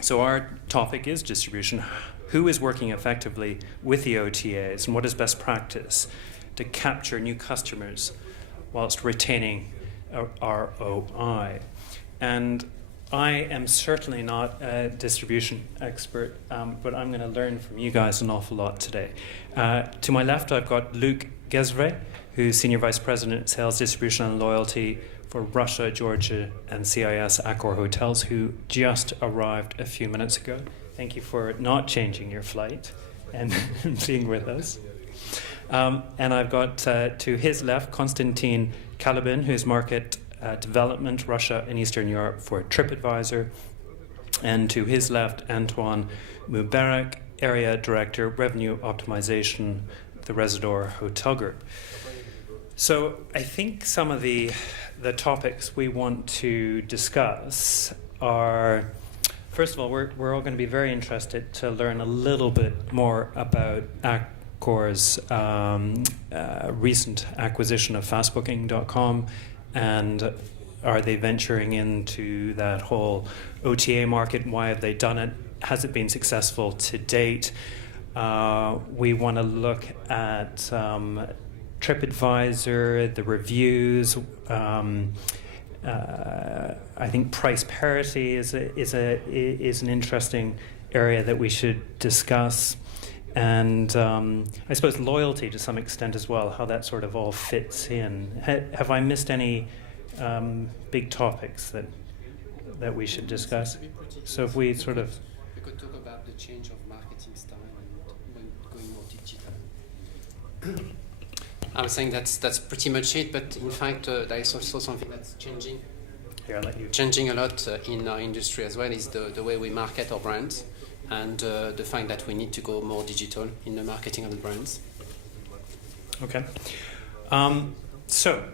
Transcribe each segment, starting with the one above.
So our topic is distribution. Who is working effectively with the OTAs, and what is best practice to capture new customers whilst retaining ROI? And I am certainly not a distribution expert, but I'm going to learn from you guys an awful lot today. To my left, I've got Luc Gesvret, who's Senior Vice President, Sales, Distribution and Loyalty for Russia, Georgia, and CIS AccorHotels, who just arrived a few minutes ago. Thank you for not changing your flight and being with us. And I've got to his left, Konstantin Kalabin, who's Market Development, Russia and Eastern Europe for Tripadvisor. And to his left, Antoine Moubarak, Area Director, Revenue Optimization, the Rezidor Hotel Group. So I think some of the topics we want to discuss are, first of all, we're all going to be very interested to learn a little bit more about Accor's recent acquisition of fastbooking.com, and are they venturing into that whole OTA market? Why have they done it? Has it been successful to date? We want to look at Tripadvisor, the reviews. I think price parity is an interesting area that we should discuss, and I suppose loyalty to some extent as well. How that sort of all fits in. Have I missed any big topics that we should discuss? So if we sort of could talk about the change of marketing style and going more digital. I was saying that's pretty much it, but in fact there is also something that's changing. Here, I'll let you. Changing a lot in our industry as well is the way we market our brands, and the fact that we need to go more digital in the marketing of the brands. Okay. So,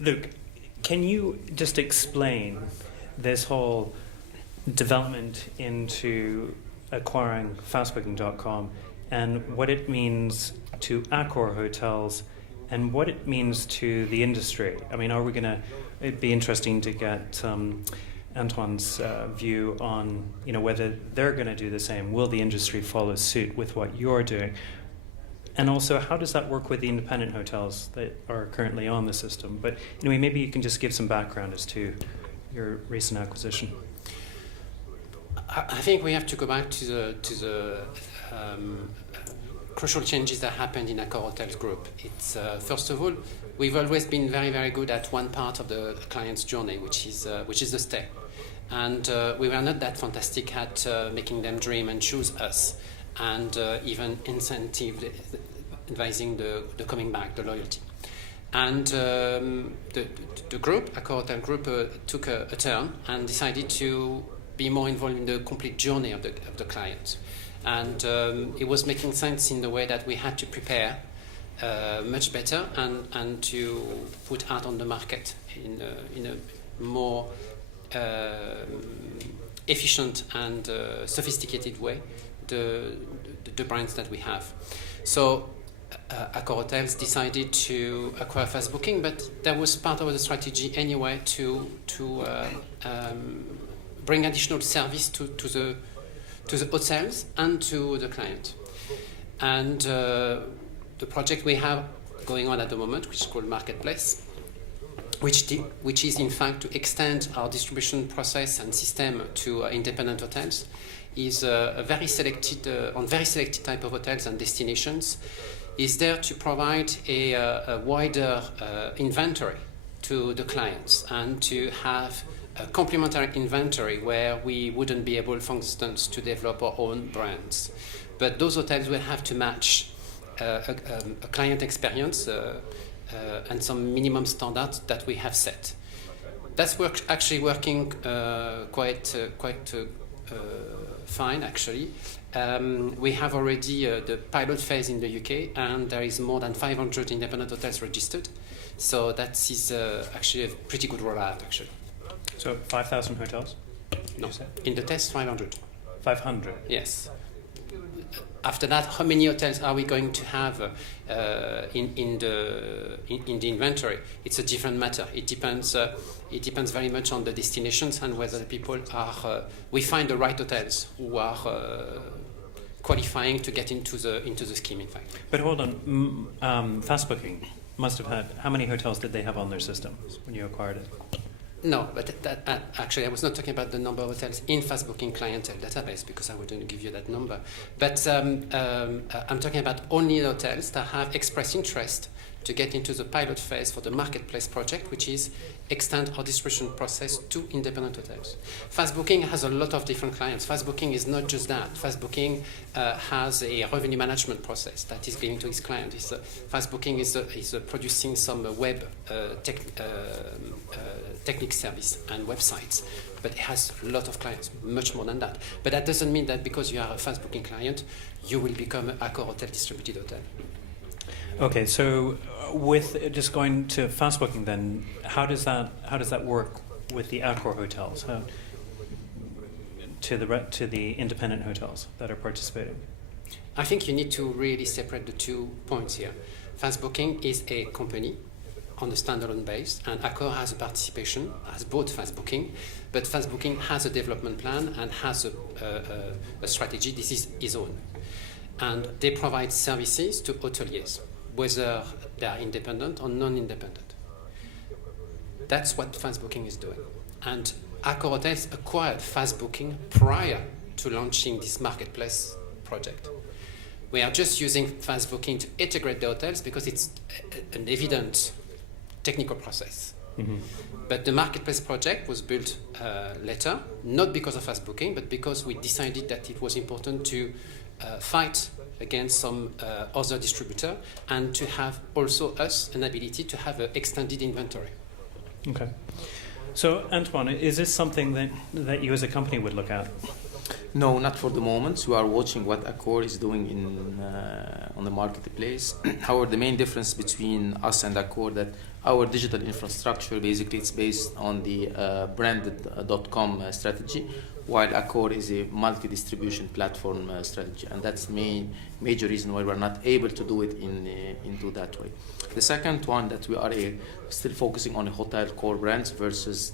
Luc, can you just explain this whole development into acquiring fastbooking.com and what it means to AccorHotels and what it means to the industry? I mean, it'd be interesting to get Antoine's view on, whether they're going to do the same. Will the industry follow suit with what you're doing? And also, how does that work with the independent hotels that are currently on the system? But anyway, maybe you can just give some background as to your recent acquisition. I think we have to go back to the crucial changes that happened in AccorHotels Group. It's first of all, we've always been very, very good at one part of the client's journey, which is the stay, and we were not that fantastic at making them dream and choose us, and even advising the coming back, the loyalty. And the group, AccorHotels Group, took a turn and decided to be more involved in the complete journey of the client. And it was making sense in the way that we had to prepare much better and to put out on the market in a more efficient and sophisticated way the brands that we have. So AccorHotels decided to acquire fast booking, but that was part of the strategy anyway to bring additional service to the hotels and to the client. And the project we have going on at the moment, which is called Marketplace, which is in fact to extend our distribution process and system to independent hotels, is a very selected type of hotels and destinations, is there to provide a wider inventory to the clients and to have a complementary inventory where we wouldn't be able, for instance, to develop our own brands. But those hotels will have to match a client experience and some minimum standards that we have set. That's actually working quite fine, actually. We have already the pilot phase in the UK, and there is more than 500 independent hotels registered. So that is actually a pretty good rollout, actually. So 5,000 hotels? No, in the test 500. 500? Yes. after that, how many hotels are we going to have in the inventory? It's a different matter. It depends very much on the destinations and whether the people are. We find the right hotels who are qualifying to get into the scheme. In fact. But hold on, Fast Booking must have had. How many hotels did they have on their system when you acquired it? No, but actually I was not talking about the number of hotels in Fast Booking clientele database because I wouldn't give you that number. But I'm talking about only hotels that have expressed interest to get into the pilot phase for the marketplace project, which is extend our distribution process to independent hotels. Fast Booking has a lot of different clients. Fast Booking is not just that. Fast Booking has a revenue management process that is giving to its clients. Fast Booking is producing some web technique service and websites, but it has a lot of clients, much more than that. But that doesn't mean that because you are a Fast Booking client, you will become an AccorHotels distributed hotel. Okay, so with just going to Fast Booking, then how does that work with the AccorHotels? To the independent hotels that are participating? I think you need to really separate the 2 points here. Fast Booking is a company on a standalone base, and Accor has a participation, has bought Fast Booking, but Fast Booking has a development plan and has a strategy. This is his own. And they provide services to hoteliers, whether they are independent or non-independent. That's what Fast Booking is doing. And AccorHotels acquired Fast Booking prior to launching this marketplace project. We are just using Fast Booking to integrate the hotels because it's an evident technical process. Mm-hmm. But the marketplace project was built later, not because of Fast Booking, but because we decided that it was important to fight against some other distributor and to have also us an ability to have an extended inventory. Okay. So Antoine, is this something that you as a company would look at? No, not for the moment. We are watching what Accor is doing on the marketplace. However, the main difference between us and Accor that our digital infrastructure basically it's based on the branded.com strategy, while Accor is a multi-distribution platform strategy, and that's the major reason why we're not able to do it into that way. The second one that we are still focusing on a hotel core brands versus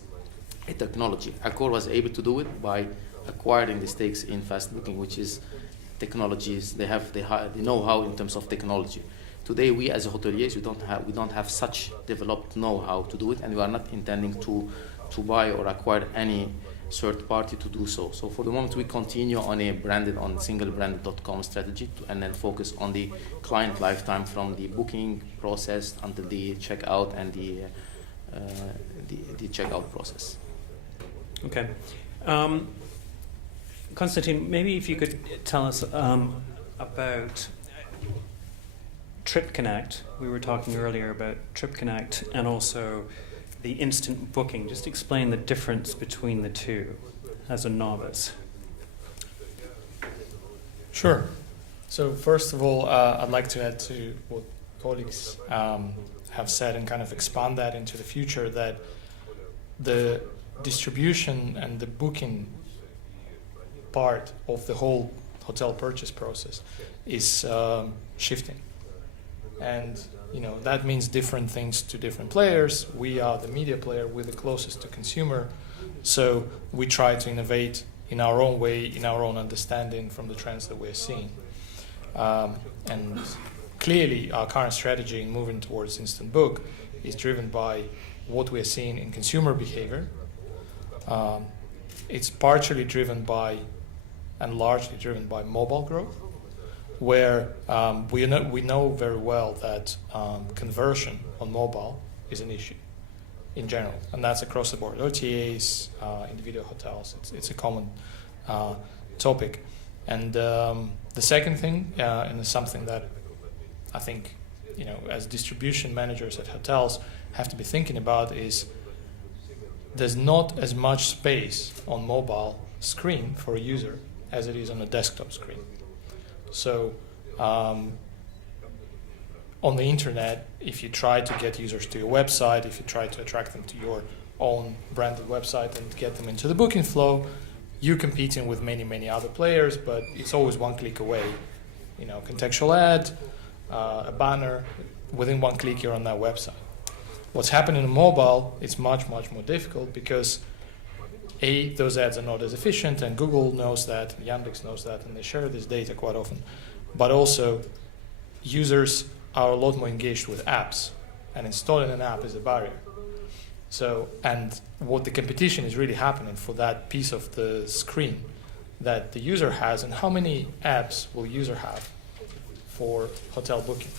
a technology. Accor was able to do it by acquiring the stakes in Fast Booking, which is technologies. They have the know-how in terms of technology. Today, we as hoteliers, we don't have such developed know-how to do it, and we are not intending to buy or acquire any third party to do so. So for the moment, we continue on a single branded.com strategy and then focus on the client lifetime from the booking process until the checkout and the checkout process. Okay. Konstantin, maybe if you could tell us about Trip Connect. We were talking earlier about Trip Connect and also the instant booking. Just explain the difference between the two as a novice. Sure. So first of all, I'd like to add to what colleagues have said and kind of expand that into the future, that the distribution and the booking part of the whole hotel purchase process is shifting. And that means different things to different players. We are the media player, we're the closest to consumer, so we try to innovate in our own way, in our own understanding from the trends that we're seeing. And clearly our current strategy in moving towards instant book is driven by what we're seeing in consumer behavior. It's partially driven by and largely driven by mobile growth, where we know very well that conversion on mobile is an issue in general, and that's across the board. OTAs, individual hotels, it's a common topic. And the second thing, and it's something that I think as distribution managers at hotels have to be thinking about, is there's not as much space on mobile screen for a user as it is on a desktop screen. So on the internet, if you try to get users to your website, if you try to attract them to your own branded website and get them into the booking flow, you're competing with many, many other players, but it's always one click away contextual ad, a banner. Within one click, you're on that website. What's happening on mobile is much, much more difficult because those ads are not as efficient, and Google knows that, and Yandex knows that, and they share this data quite often. But also, users are a lot more engaged with apps, and installing an app is a barrier. So, and what the competition is really happening for that piece of the screen that the user has, and how many apps will user have for hotel booking,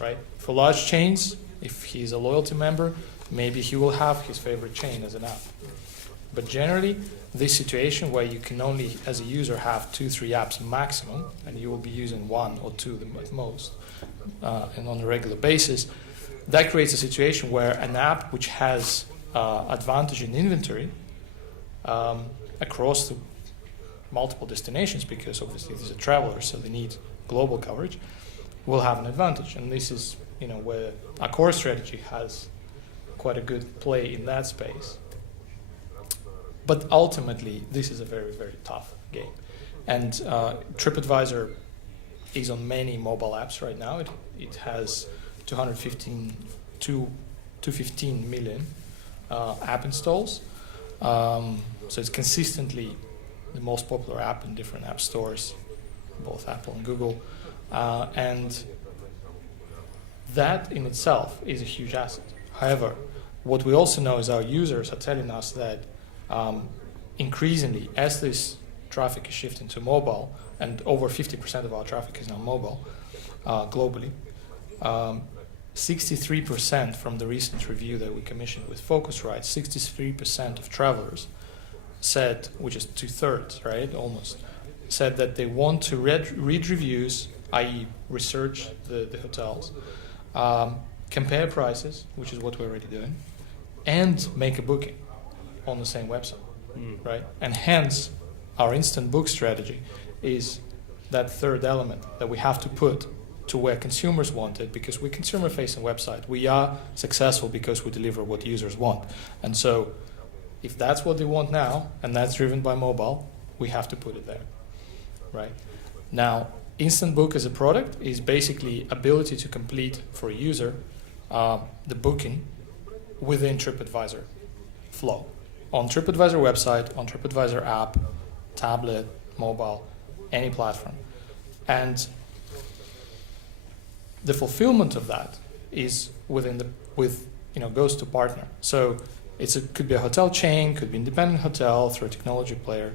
right? For large chains, if he's a loyalty member, maybe he will have his favorite chain as an app. But generally, this situation where you can only, as a user, have 2-3 apps maximum, and you will be using 1 or 2 at most, and on a regular basis, that creates a situation where an app which has advantage in inventory across the multiple destinations, because obviously these are travelers, so they need global coverage, will have an advantage. And this is where our core strategy has quite a good play in that space. But ultimately, this is a very, very tough game. And Tripadvisor is on many mobile apps right now. It has 215 million app installs. So it's consistently the most popular app in different app stores, both Apple and Google. And that in itself is a huge asset. However, what we also know is our users are telling us that increasingly, as this traffic is shifting to mobile, and over 50% of our traffic is now mobile globally, 63% from the recent review that we commissioned with Focusrite, 63% of travelers said, which is 2/3, right, almost, said that they want to read reviews, i.e. research the hotels, compare prices, which is what we're already doing, and make a booking on the same website, right? And hence, our instant book strategy is that third element that we have to put to where consumers want it, because we're consumer-facing website. We are successful because we deliver what users want. And so if that's what they want now, and that's driven by mobile, we have to put it there, right? Now, Instant Book as a product is basically ability to complete for a user the booking within TripAdvisor flow. On TripAdvisor website, on TripAdvisor app, tablet, mobile, any platform. And the fulfillment of that is goes to partner. So could be a hotel chain, could be independent hotel through a technology player,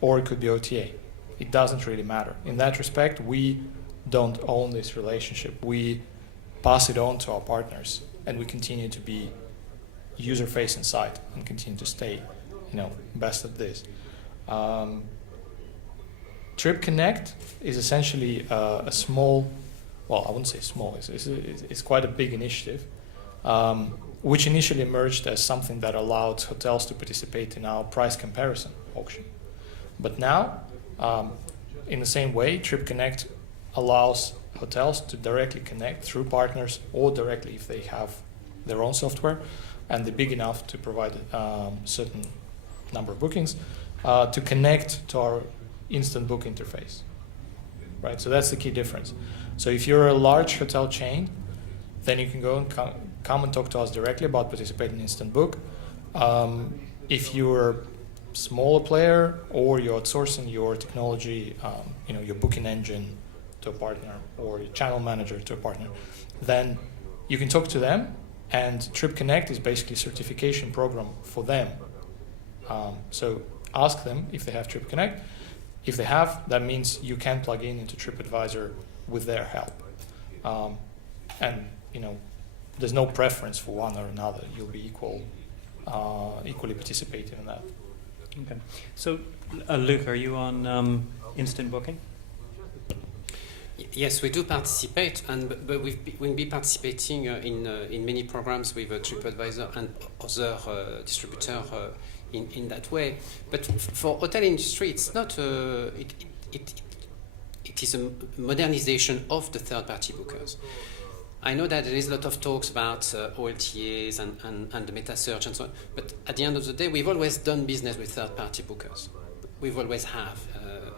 or it could be OTA. It doesn't really matter. In that respect, we don't own this relationship. We pass it on to our partners, and we continue to be user-facing site and continue to stay, best at this. Trip Connect is essentially a small, well, I wouldn't say small, it's quite a big initiative, which initially emerged as something that allowed hotels to participate in our price comparison auction. But now, in the same way, Trip Connect allows hotels to directly connect through partners, or directly if they have their own software and they're big enough to provide a certain number of bookings, to connect to our instant book interface, right? So that's the key difference. So if you're a large hotel chain, then you can go and come and talk to us directly about participating in instant book. If you're a smaller player, or you're outsourcing your technology, your booking engine to a partner, or your channel manager to a partner, then you can talk to them. And Trip Connect is basically a certification program for them. So ask them if they have Trip Connect. If they have, that means you can plug into TripAdvisor with their help. And there's no preference for one or another. You'll be equally participating in that. Okay. So, Luke, are you on instant booking? Yes, we do participate, but we'll be participating in many programs with TripAdvisor and other distributors in that way. But for hotel industry, it's not it is a modernization of the third-party bookers. I know that there is a lot of talks about OLTAs and the meta search and so on, but at the end of the day, we've always done business with third-party bookers. We've always have.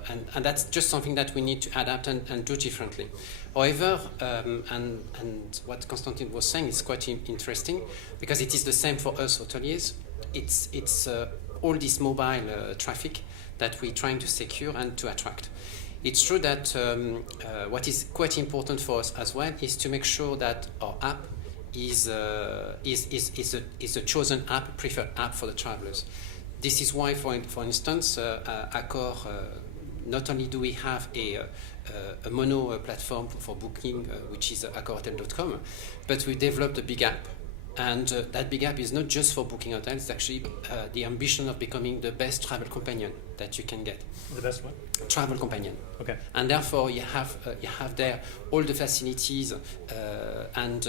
and that's just something that we need to adapt and do differently. However, and what Konstantin was saying is quite interesting, because it is the same for us hoteliers. It's all this mobile traffic that we're trying to secure and to attract. It's true that what is quite important for us as well is to make sure that our app is a chosen app, preferred app for the travelers. This is why, for instance, Accor, not only do we have a mono platform for booking, which is AccorHotels.com, but we developed a big app. And that big app is not just for booking hotels, it's actually the ambition of becoming the best travel companion that you can get. The best one? Travel companion. Okay. And therefore you have there all the facilities and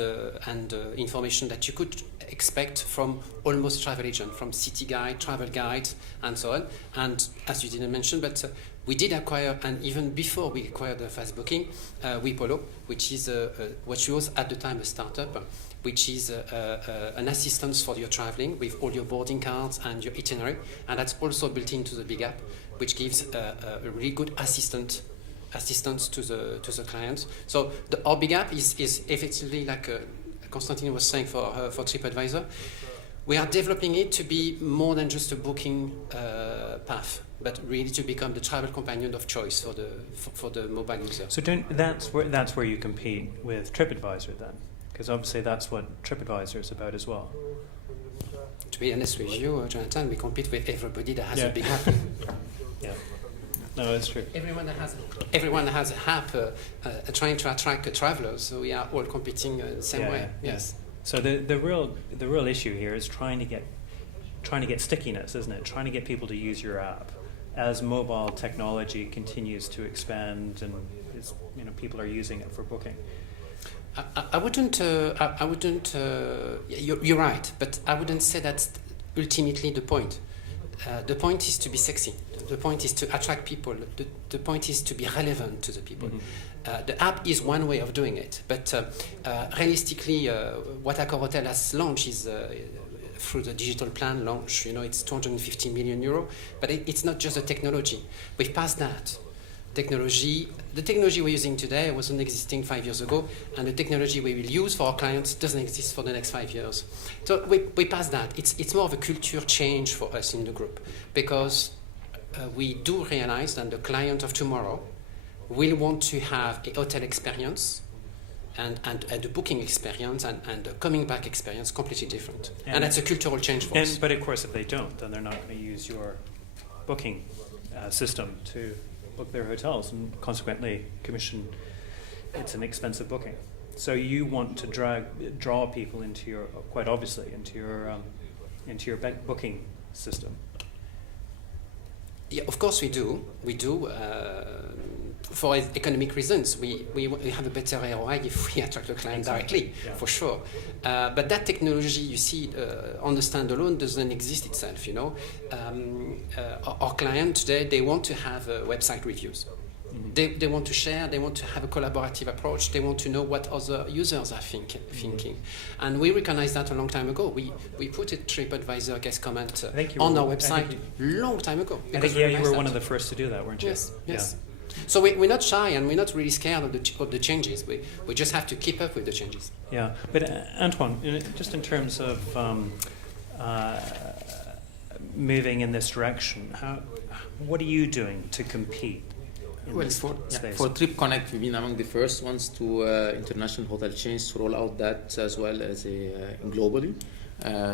information that you could expect from almost travel agent, from city guide, travel guides, and so on. And as you didn't mention, but we did acquire, and even before we acquired the fast booking, Wipolo, which is what was at the time a startup, which is an assistance for your traveling with all your boarding cards and your itinerary, and that's also built into the big app, which gives a really good assistance to the client. So our big app is effectively, like Konstantin was saying for Tripadvisor, we are developing it to be more than just a booking path, but really to become the travel companion of choice for the mobile user. So that's where you compete with Tripadvisor then, because obviously that's what Tripadvisor is about as well. To be honest with you, Jonathan, we compete with everybody that has a big app. Yeah. No, it's true. Everyone that has an app trying to attract travelers, so we are all competing the same way. Yeah. Yes. So the real issue here is trying to get stickiness, isn't it? Trying to get people to use your app as mobile technology continues to expand and people are using it for booking. I wouldn't. You're right, but I wouldn't say that's ultimately the point. The point is to be sexy. The point is to attract people. The point is to be relevant to the people. Mm-hmm. The app is one way of doing it, but realistically, what AccorHotels has launched is through the digital plan launch. It's 250 million euro, but it's not just the technology. We've passed that. The technology we're using today wasn't existing 5 years ago, and the technology we will use for our clients doesn't exist for the next 5 years. So we passed that. It's more of a culture change for us in the group, because we do realize that the client of tomorrow will want to have a hotel experience and a booking experience and a coming back experience completely different. And that's a cultural change for us. But of course, if they don't, then they're not going to use your booking system to book their hotels, and consequently commission. It's an expensive booking. So you want to draw people into your booking system. Yeah, of course we do. For economic reasons, we have a better ROI if we attract the client directly, for sure. But that technology, you see, on the standalone doesn't exist itself. Our clients today, they want to have website reviews. Mm-hmm. They want to share. They want to have a collaborative approach. They want to know what other users are thinking. And we recognized that a long time ago. We put a Tripadvisor guest comment on our website long time ago. I think you were one of the first to do that, weren't you? Yes. Yeah. So we're not shy, and we're not really scared of the changes. We just have to keep up with the changes. Yeah, but Antoine, just in terms of moving in this direction, what are you doing to compete? For Trip Connect, we've been among the first ones to international hotel chains to roll out that as well as globally.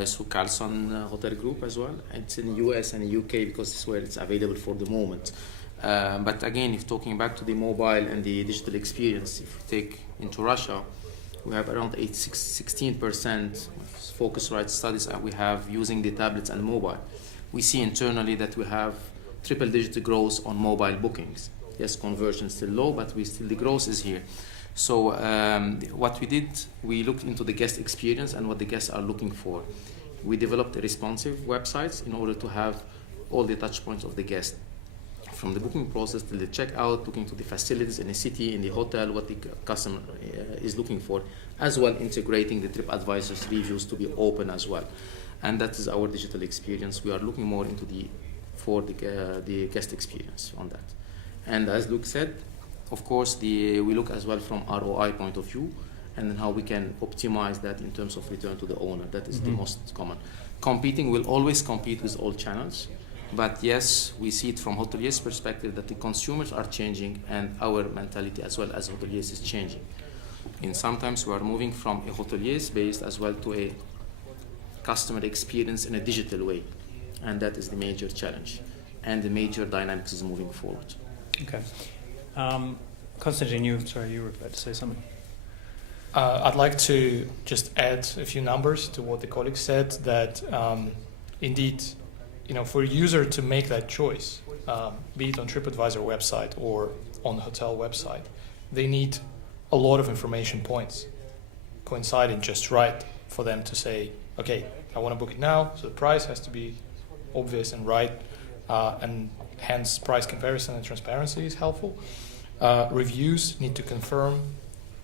So Carlson Hotel Group as well. It's in the US and the UK because it's where it's available for the moment. But again, if talking back to the mobile and the digital experience, if you take into Russia, we have around 16% Focusrite studies we have using the tablets and mobile. We see internally that we have triple-digit growth on mobile bookings. Yes, conversion is still low, but the growth is here. So what we did, we looked into the guest experience and what the guests are looking for. We developed a responsive websites in order to have all the touch points of the guest. From the booking process to the checkout, looking to the facilities in the city, in the hotel, what the customer is looking for, as well integrating the Tripadvisor's reviews to be open as well. And that is our digital experience. We are looking more into the guest experience on that. And as Luke said, of course, we look as well from ROI point of view, and then how we can optimize that in terms of return to the owner. That is the most common. Competing will always compete with all channels, but yes, we see it from hoteliers' perspective that the consumers are changing and our mentality as well as hoteliers is changing. And sometimes we are moving from a hoteliers based as well to a customer experience in a digital way, and that is the major challenge, and the major dynamics is moving forward. Okay. Konstantin, you were about to say something. I'd like to just add a few numbers to what the colleague said, that indeed, for a user to make that choice, be it on Tripadvisor website or on the hotel website, they need a lot of information points coinciding just right for them to say, okay, I want to book it now, so the price has to be obvious and right, and hence price comparison and transparency is helpful. Reviews need to confirm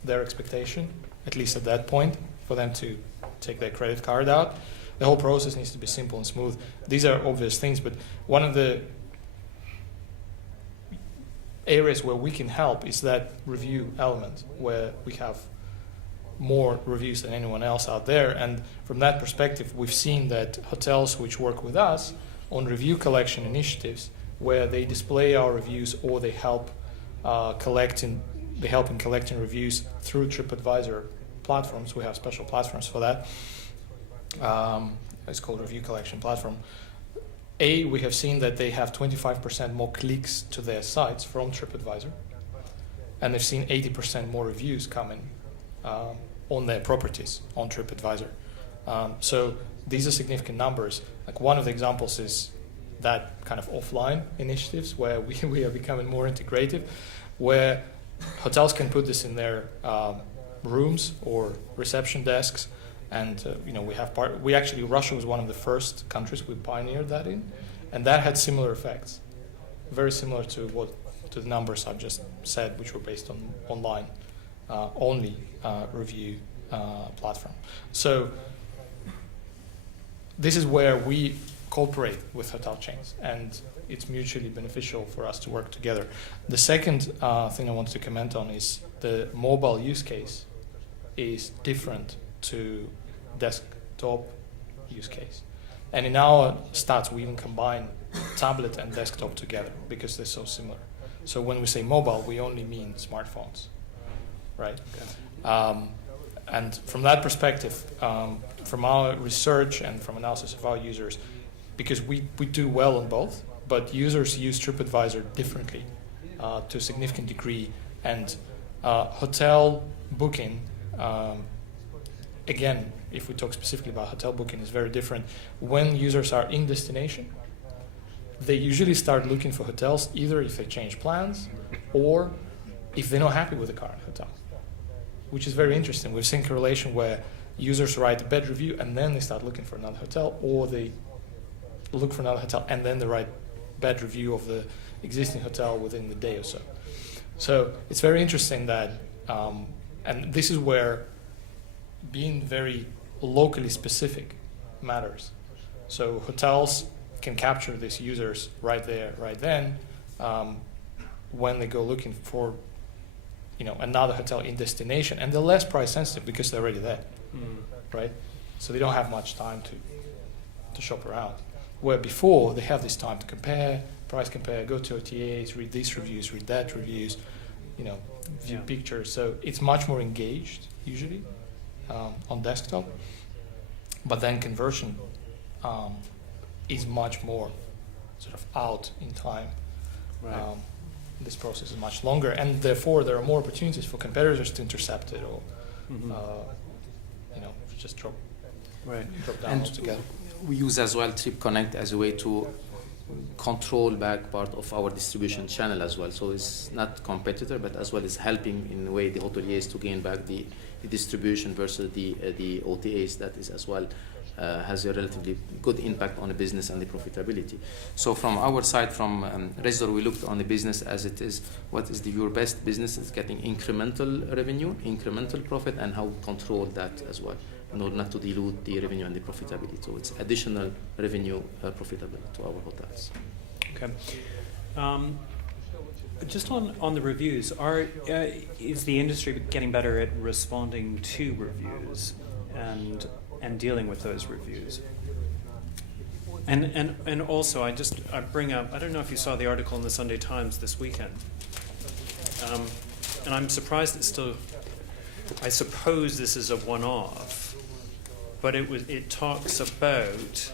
their expectation, at least at that point, for them to take their credit card out. The whole process needs to be simple and smooth. These are obvious things, but one of the areas where we can help is that review element, where we have more reviews than anyone else out there. And from that perspective, we've seen that hotels which work with us on review collection initiatives, where they display our reviews or they help in collecting reviews through Tripadvisor platforms. We have special platforms for that. It's called Review Collection Platform. We have seen that they have 25% more clicks to their sites from Tripadvisor, and they've seen 80% more reviews coming on their properties on Tripadvisor. So these are significant numbers. Like, one of the examples is that kind of offline initiatives where we are becoming more integrative, where hotels can put this in their rooms or reception desks, and Russia was one of the first countries we pioneered that in, and that had similar effects, very similar to the numbers I've just said, which were based on online only review platform. So this is where we cooperate with hotel chains, and it's mutually beneficial for us to work together. The second thing I wanted to comment on is the mobile use case is different to desktop use case. And in our stats, we even combine tablet and desktop together because they're so similar. So when we say mobile, we only mean smartphones, right? Okay. And from that perspective, from our research and from analysis of our users, because we do well on both, but users use Tripadvisor differently to a significant degree. And hotel booking, again, if we talk specifically about hotel booking, is very different. When users are in destination, they usually start looking for hotels either if they change plans or if they're not happy with the current hotel, which is very interesting. We've seen correlation where users write a bad review and then they start looking for another hotel, or they look for another hotel and then they write bad review of the existing hotel within the day or so. So it's very interesting that, and this is where being very locally specific matters. So hotels can capture these users right there, right then, when they go looking for, another hotel in destination, and they're less price sensitive because they're already there, right? So they don't have much time to shop around. Where before they have this time to price compare, go to OTAs, read these reviews, read that reviews, view pictures. So it's much more engaged usually on desktop, but then conversion is much more sort of out in time. Right. This process is much longer, and therefore there are more opportunities for competitors to intercept it or, just drop down altogether. We use as well Trip Connect as a way to control back part of our distribution channel as well. So it's not competitor, but as well as helping in a way the hoteliers to gain back the distribution versus the OTAs. That is as well has a relatively good impact on the business and the profitability. So from our side, from Rezidor, we looked on the business as it is. What is your best business is getting incremental revenue, incremental profit, and how to control that as well, in order not to dilute the revenue and the profitability. So it's additional revenue profitable to our hotels. Okay. Just on the reviews, is the industry getting better at responding to reviews and dealing with those reviews? And also, I bring up, I don't know if you saw the article in the Sunday Times this weekend, and I'm surprised it's still, I suppose this is a one-off, but it talks about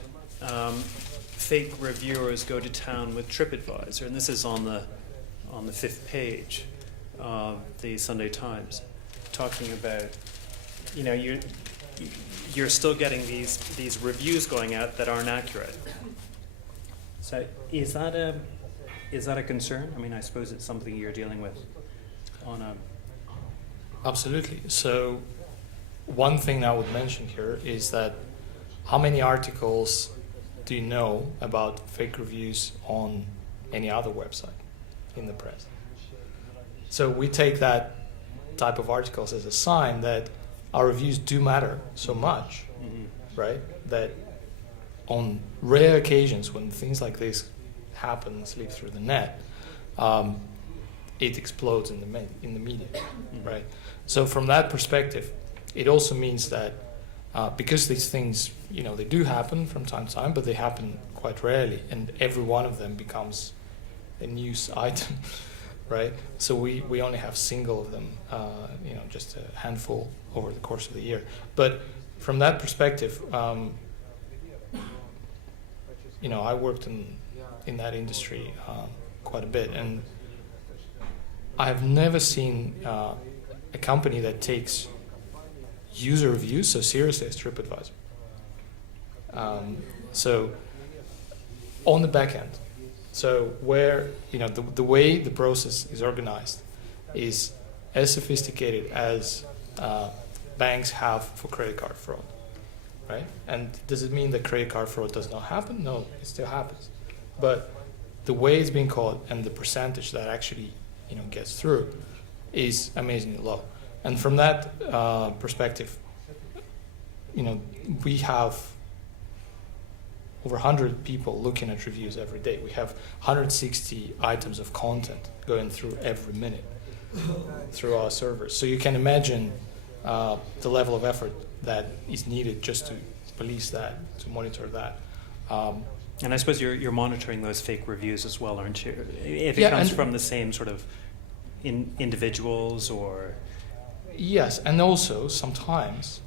fake reviewers go to town with Tripadvisor, and this is on the 5th page of the Sunday Times, talking about, you're still getting these reviews going out that aren't accurate. So is that a concern? I mean, I suppose it's something you're dealing with on a... Absolutely. So one thing I would mention here is that how many articles do you know about fake reviews on any other website in the press? So we take that type of articles as a sign that our reviews do matter so much, right? That on rare occasions when things like this happen and slip through the net, it explodes in the media, right? So from that perspective, it also means that because these things, they do happen from time to time, but they happen quite rarely, and every one of them becomes a news item, right? So we only have single of them, just a handful over the course of the year. But from that perspective, I worked in that industry quite a bit, and I have never seen a company that takes user reviews so seriously as Tripadvisor. So on the back end, so where the way the process is organized is as sophisticated as banks have for credit card fraud, right? And does it mean that credit card fraud does not happen? No, it still happens. But the way it's being caught and the percentage that actually gets through is amazingly low. And from that perspective, we have over 100 people looking at reviews every day. We have 160 items of content going through every minute through our servers. So you can imagine the level of effort that is needed just to police that, to monitor that. And I suppose you're monitoring those fake reviews as well, aren't you? If it comes from the same sort of individuals or... Yes, and also sometimes,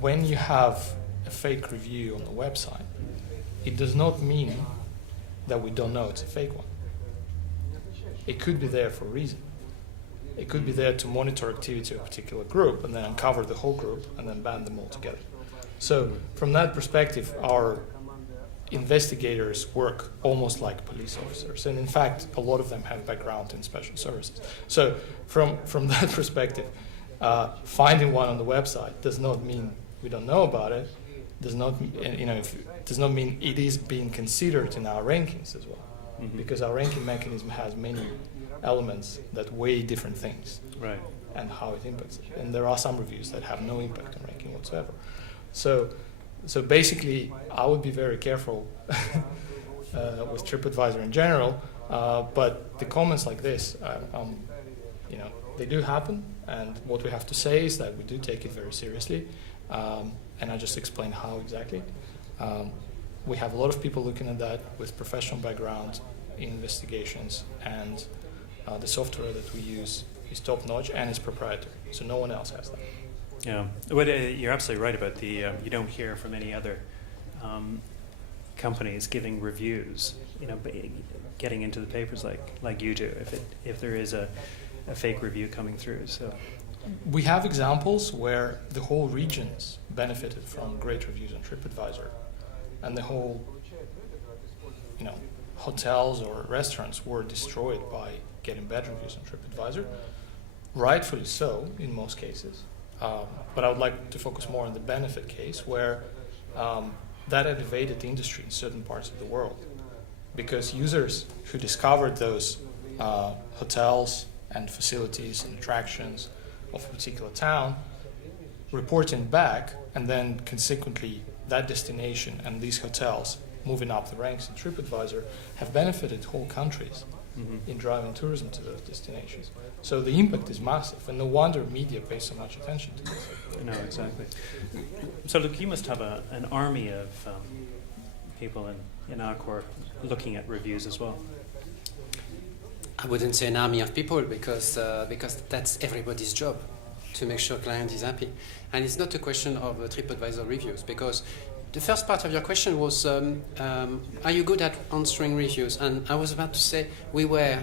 when you have a fake review on the website, it does not mean that we don't know it's a fake one. It could be there for a reason. It could be there to monitor activity of a particular group and then uncover the whole group and then ban them all together. So from that perspective, our investigators work almost like police officers, and in fact, a lot of them have background in special services. So from that perspective, finding one on the website does not mean we don't know about it. Does not does not mean it is being considered in our rankings as well, because our ranking mechanism has many elements that weigh different things, right, and how it impacts it. And there are some reviews that have no impact on ranking whatsoever. So basically, I would be very careful with Tripadvisor in general, but the comments like this, they do happen, and what we have to say is that we do take it very seriously, and I just explained how exactly. We have a lot of people looking at that with professional background in investigations, and the software that we use is top-notch and it's proprietary, so no one else has that. Yeah, but you're absolutely right about the. You don't hear from any other companies giving reviews. Getting into the papers like you do. If there is a fake review coming through, so we have examples where the whole regions benefited from great reviews on Tripadvisor, and the whole, hotels or restaurants were destroyed by getting bad reviews on Tripadvisor. Rightfully so in most cases. But I would like to focus more on the benefit case where that elevated the industry in certain parts of the world, because users who discovered those hotels and facilities and attractions of a particular town reporting back, and then consequently that destination and these hotels moving up the ranks in Tripadvisor have benefited whole countries in driving tourism to those destinations. So the impact is massive, and no wonder media pays so much attention to this. No, exactly. So look, you must have an army of people in Accor looking at reviews as well. I wouldn't say an army of people because that's everybody's job, to make sure client is happy. And it's not a question of Tripadvisor reviews, because the first part of your question was, are you good at answering reviews? And I was about to say we were.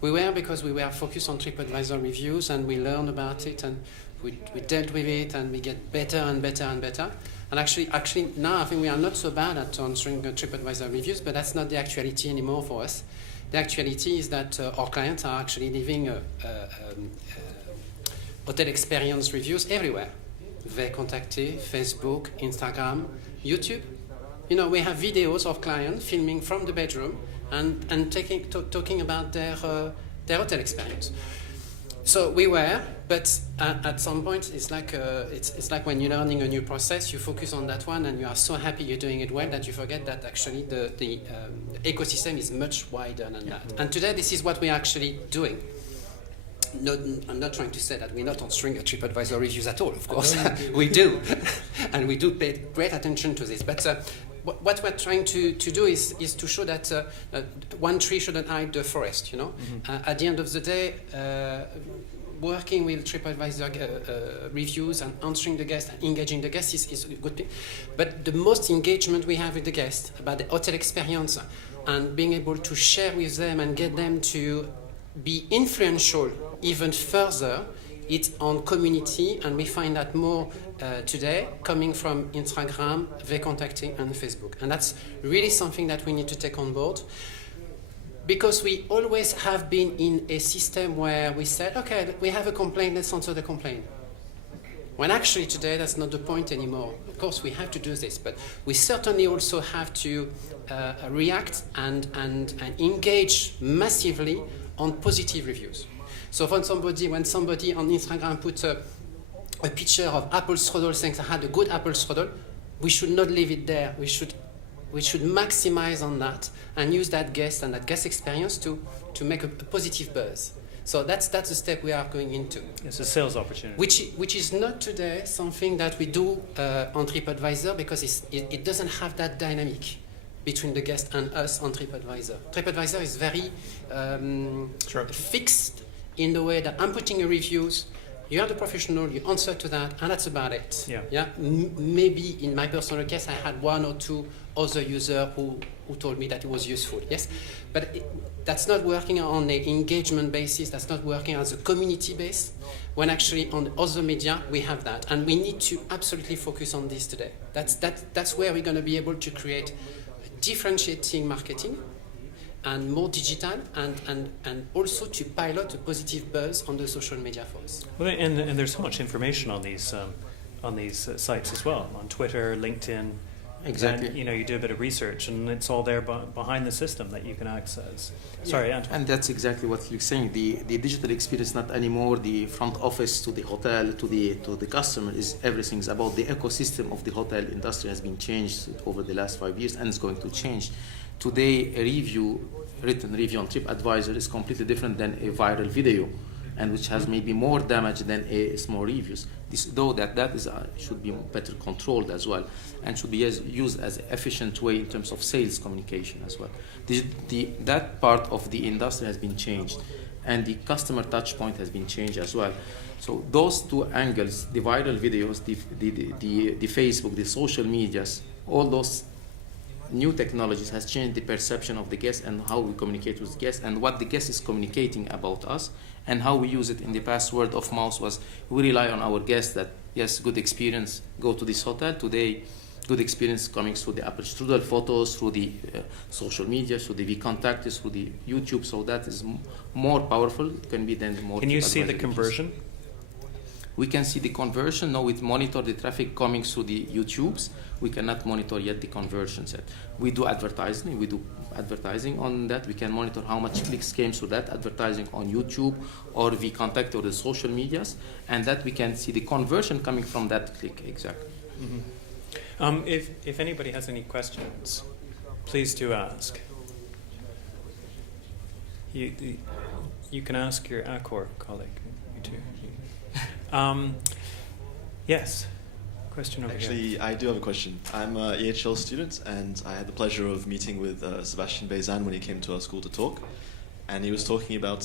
We were, because we were focused on Tripadvisor reviews, and we learned about it, and we dealt with it, and we get better and better and better. And actually now I think we are not so bad at answering Tripadvisor reviews, but that's not the actuality anymore for us. The actuality is that our clients are actually leaving hotel experience reviews everywhere. Vcontacté, Facebook, Instagram, YouTube. You know, we have videos of clients filming from the bedroom and talking about their hotel experience. So we were, but at some point it's like when you're learning a new process, you focus on that one and you are so happy you're doing it well that you forget that actually the ecosystem is much wider than that. And today this is what we're actually doing. I'm not trying to say that we're not answering Tripadvisor reviews at all, of course. We do. And we do pay great attention to this. But what we're trying to do is to show that one tree shouldn't hide the forest, you know. At the end of the day, working with Tripadvisor reviews and answering the guests and engaging the guests is a good thing. But the most engagement we have with the guests about the hotel experience and being able to share with them and get them to be influential even further, it's on community, and we find that more today coming from Instagram, Vcontacté, and Facebook. And that's really something that we need to take on board, because we always have been in a system where we said, okay, we have a complaint, let's answer the complaint. When actually today that's not the point anymore. Of course we have to do this, but we certainly also have to react and engage massively on positive reviews. So when somebody on Instagram puts a picture of apple strudel saying I had a good apple strudel, we should not leave it there. We should maximize on that and use that guest and that guest experience to make a positive buzz. So that's the step we are going into. It's a sales opportunity. Which is not today something that we do on Tripadvisor, because it doesn't have that dynamic between the guest and us on Tripadvisor. Tripadvisor is very fixed in the way that I'm putting a reviews, you are the professional, you answer to that, and that's about it. Yeah. Maybe in my personal case, I had one or two other users who told me that it was useful. Yes, but that's not working on an engagement basis. That's not working as a community base. When actually on other media we have that, and we need to absolutely focus on this today. That's where we're going to be able to create differentiating marketing and more digital, and also to pilot a positive buzz on the social media for us. Well, and there's so much information on these sites as well, on Twitter, LinkedIn. Exactly. And, you do a bit of research, and it's all there behind the system that you can access. Sorry, Antoine. And that's exactly what you're saying. The digital experience, not anymore the front office to the hotel to the customer, is everything's about the ecosystem of the hotel industry has been changed over the last 5 years, and it's going to change. Today, a written review on Tripadvisor is completely different than a viral video, and which has maybe more damage than a small reviews. That should be better controlled as well, and should be used as an efficient way in terms of sales communication as well. That part of the industry has been changed, and the customer touch point has been changed as well. So those two angles, the viral videos, the Facebook, the social medias, all those new technologies has changed the perception of the guest and how we communicate with guests and what the guest is communicating about us and how we use it. In the past, word of mouth was we rely on our guests that, yes, good experience, go to this hotel. Today, good experience coming through the apple strudel photos, through the social media, through the Vcontacté, through the YouTube. So that is more powerful. It can be then more. Can you see the conversion? We can see the conversion. Now we monitor the traffic coming through the YouTubes. We cannot monitor yet the conversions yet. We do advertising. We do advertising on that. We can monitor how much clicks came through that advertising on YouTube or Vcontacté or the social medias, and that we can see the conversion coming from that click exactly. Mm-hmm. If anybody has any questions, please do ask. You can ask your Accor colleague. You too. Yes. Question over here. Actually, I do have a question. I'm an EHL student, and I had the pleasure of meeting with Sebastian Bezan when he came to our school to talk. And he was talking about,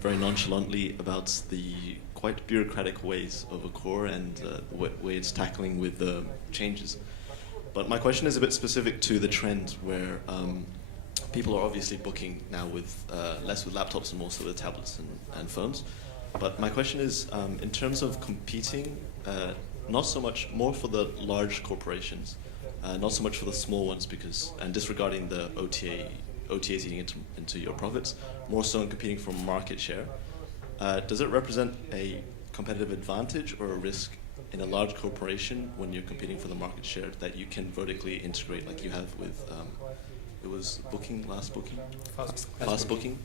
very nonchalantly, about the quite bureaucratic ways of Accor and the way it's tackling with the changes. But my question is a bit specific to the trend where people are obviously booking now with less with laptops and more so with tablets and phones. But my question is, in terms of competing, not so much more for the large corporations, not so much for the small ones, because and disregarding the OTAs eating into your profits, more so in competing for market share. Does it represent a competitive advantage or a risk in a large corporation when you're competing for the market share that you can vertically integrate like you have with it was fast booking?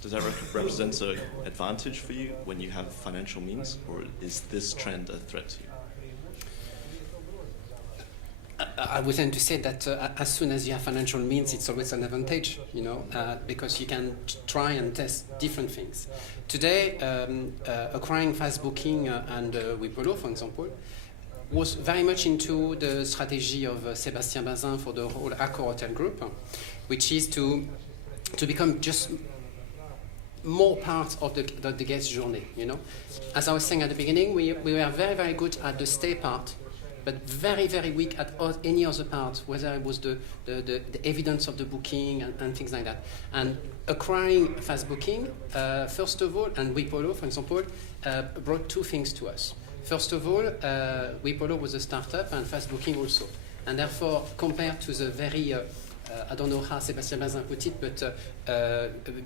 Does that represent an advantage for you when you have financial means, or is this trend a threat to you? I would tend to say that as soon as you have financial means, it's always an advantage, because you can try and test different things. Today, acquiring fast booking and Wipolo, for example, was very much into the strategy of Sébastien Bazin for the whole AccorHotels group, which is to become just more part of the guest journey. As I was saying at the beginning, we were very, very good at the stay part, but very, very weak at any other part, whether it was the evidence of the booking and things like that. And acquiring fast booking, first of all, and Wipolo, for example, brought two things to us. First of all, Wipolo was a startup and fast booking also. And therefore, compared to the very, I don't know how Sébastien Bazin put it, but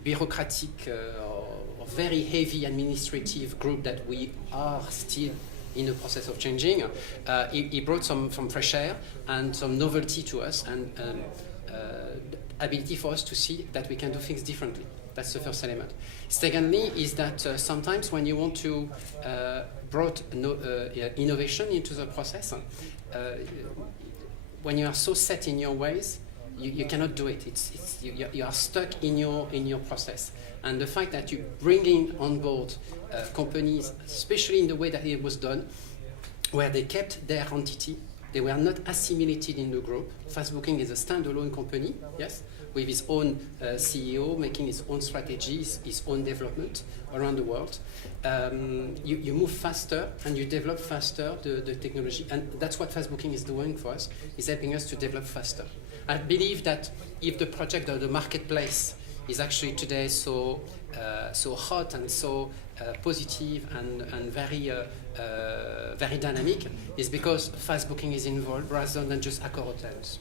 bureaucratic or very heavy administrative group that we are still in the process of changing, he brought some fresh air and some novelty to us and ability for us to see that we can do things differently. That's the first element. Secondly, is that sometimes when you want to brought innovation into the process, when you are so set in your ways, you cannot do it. You are stuck in your process. And the fact that you bringing on board companies, especially in the way that it was done, where they kept their entity, they were not assimilated in the group. Fast Booking is a standalone company, yes, with its own CEO, making its own strategies, its own development around the world. You move faster and you develop faster the technology. And that's what Fast Booking is doing for us, is helping us to develop faster. I believe that if the project or the marketplace is actually today so hot and so positive and very very dynamic, is because fast booking is involved rather than just AccorHotels.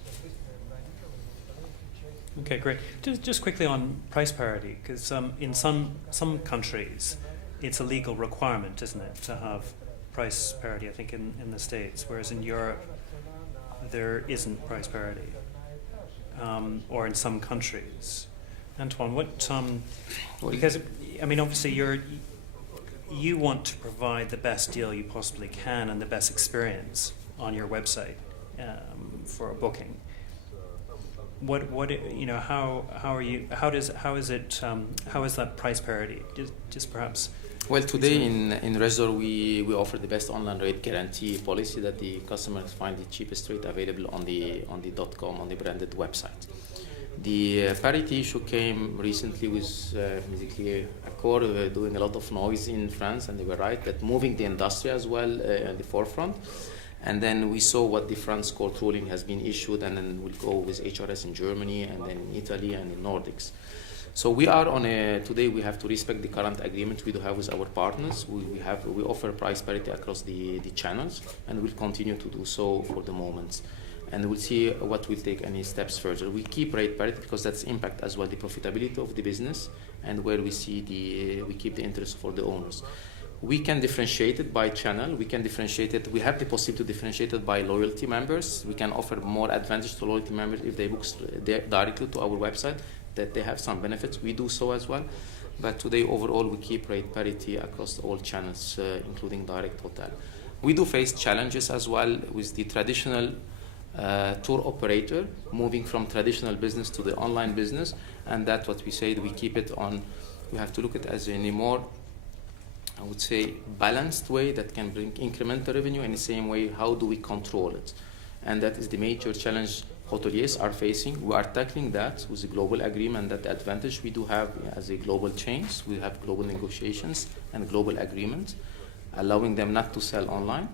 Okay, great. Just quickly on price parity, because in some countries it's a legal requirement, isn't it, to have price parity? I think in the States, whereas in Europe there isn't price parity, or in some countries. Antoine, what? Because I mean, obviously, you want to provide the best deal you possibly can and the best experience on your website for a booking. What how is that price parity? Just perhaps. Well, today in Rezidor we offer the best online rate guarantee policy that the customers find the cheapest rate available on the .com, on the branded website. The parity issue came recently with basically Accor doing a lot of noise in France, and they were right, that moving the industry as well at the forefront. And then we saw what the France court ruling has been issued, and then we'll go with HRS in Germany, and then in Italy and in Nordics. So we are on today we have to respect the current agreement we do have with our partners. We offer price parity across the channels, and we'll continue to do so for the moment. And we'll see what will take any steps further. We keep rate parity because that's impact as well the profitability of the business, and where we see we keep the interest for the owners. We can differentiate it by channel. We can differentiate it. We have the possibility to differentiate it by loyalty members. We can offer more advantage to loyalty members if they book directly to our website, that they have some benefits. We do so as well. But today, overall, we keep rate parity across all channels, including direct hotel. We do face challenges as well with the traditional tour operator, moving from traditional business to the online business, and that's what we say that we keep it on. We have to look at it as in a more, I would say, balanced way that can bring incremental revenue. In the same way, how do we control it? And that is the major challenge hoteliers are facing. We are tackling that with a global agreement. That the advantage we do have as a global chains, we have global negotiations and global agreements, allowing them not to sell online.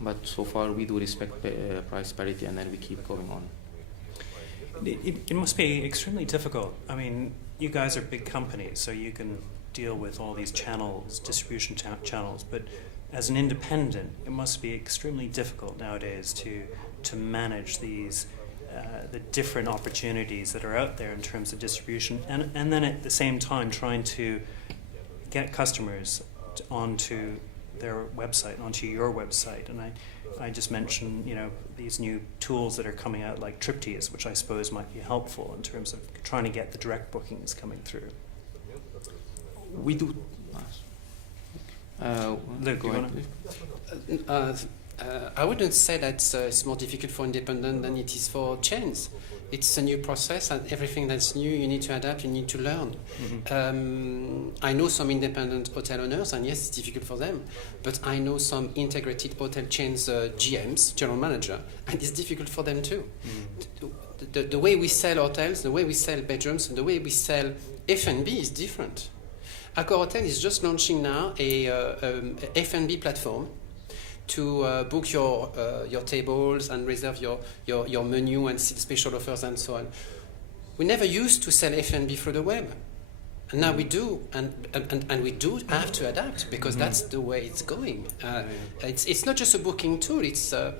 But so far, we do respect price parity, and then we keep going on. It must be extremely difficult. I mean, you guys are big companies, so you can deal with all these channels, distribution channels. But as an independent, it must be extremely difficult nowadays to manage these the different opportunities that are out there in terms of distribution, and then at the same time trying to get customers onto their website, onto your website. And I just mentioned, these new tools that are coming out like Tripadvisor, which I suppose might be helpful in terms of trying to get the direct bookings coming through. We do. Luke, go you ahead, wanna? I wouldn't say that it's more difficult for independent than it is for chains. It's a new process, and everything that's new, you need to adapt, you need to learn. Mm-hmm. I know some independent hotel owners, and yes, it's difficult for them, but I know some integrated hotel chains GMs, general manager, and it's difficult for them too. Mm-hmm. The way we sell hotels, the way we sell bedrooms, and the way we sell F&B is different. AccorHotels is just launching now a F&B platform to book your tables and reserve your menu and see the special offers and so on. We never used to sell F&B through the web, and now we do, and we do have to adapt because that's the way it's going. It's not just a booking tool; it's the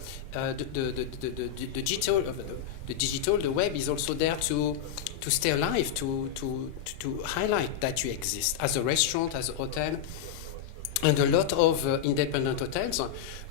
digital. The web is also there to stay alive, to highlight that you exist as a restaurant, as a hotel. And a lot of independent hotels,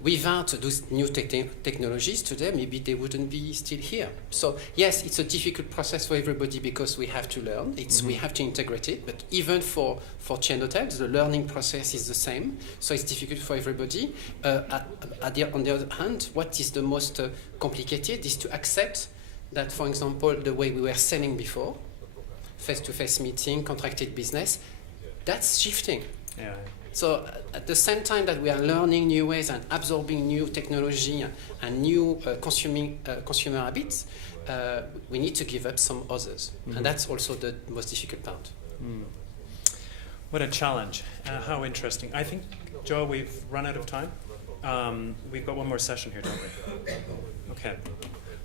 without those new technologies today, maybe they wouldn't be still here. So yes, it's a difficult process for everybody because we have to learn. We have to integrate it. But even for chain hotels, the learning process is the same. So it's difficult for everybody. On the other hand, what is the most complicated is to accept that, for example, the way we were selling before, face-to-face meeting, contracted business, that's shifting. Yeah. So at the same time that we are learning new ways and absorbing new technology and new consumer habits, we need to give up some others. Mm-hmm. And that's also the most difficult part. Mm. What a challenge. How interesting. I think, Joe, we've run out of time. We've got one more session here, don't we? Okay.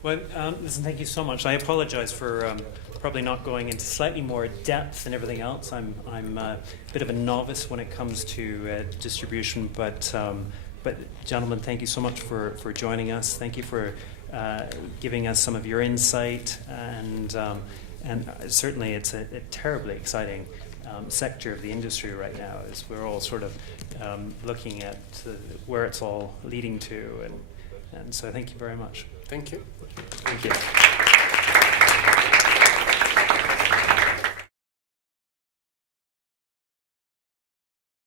Well, listen, thank you so much. I apologize for probably not going into slightly more depth and everything else. I'm a bit of a novice when it comes to distribution, but gentlemen, thank you so much for joining us. Thank you for giving us some of your insight, and certainly it's a terribly exciting sector of the industry right now, as we're all sort of looking at where it's all leading to, and so thank you very much. Thank you. Thank you.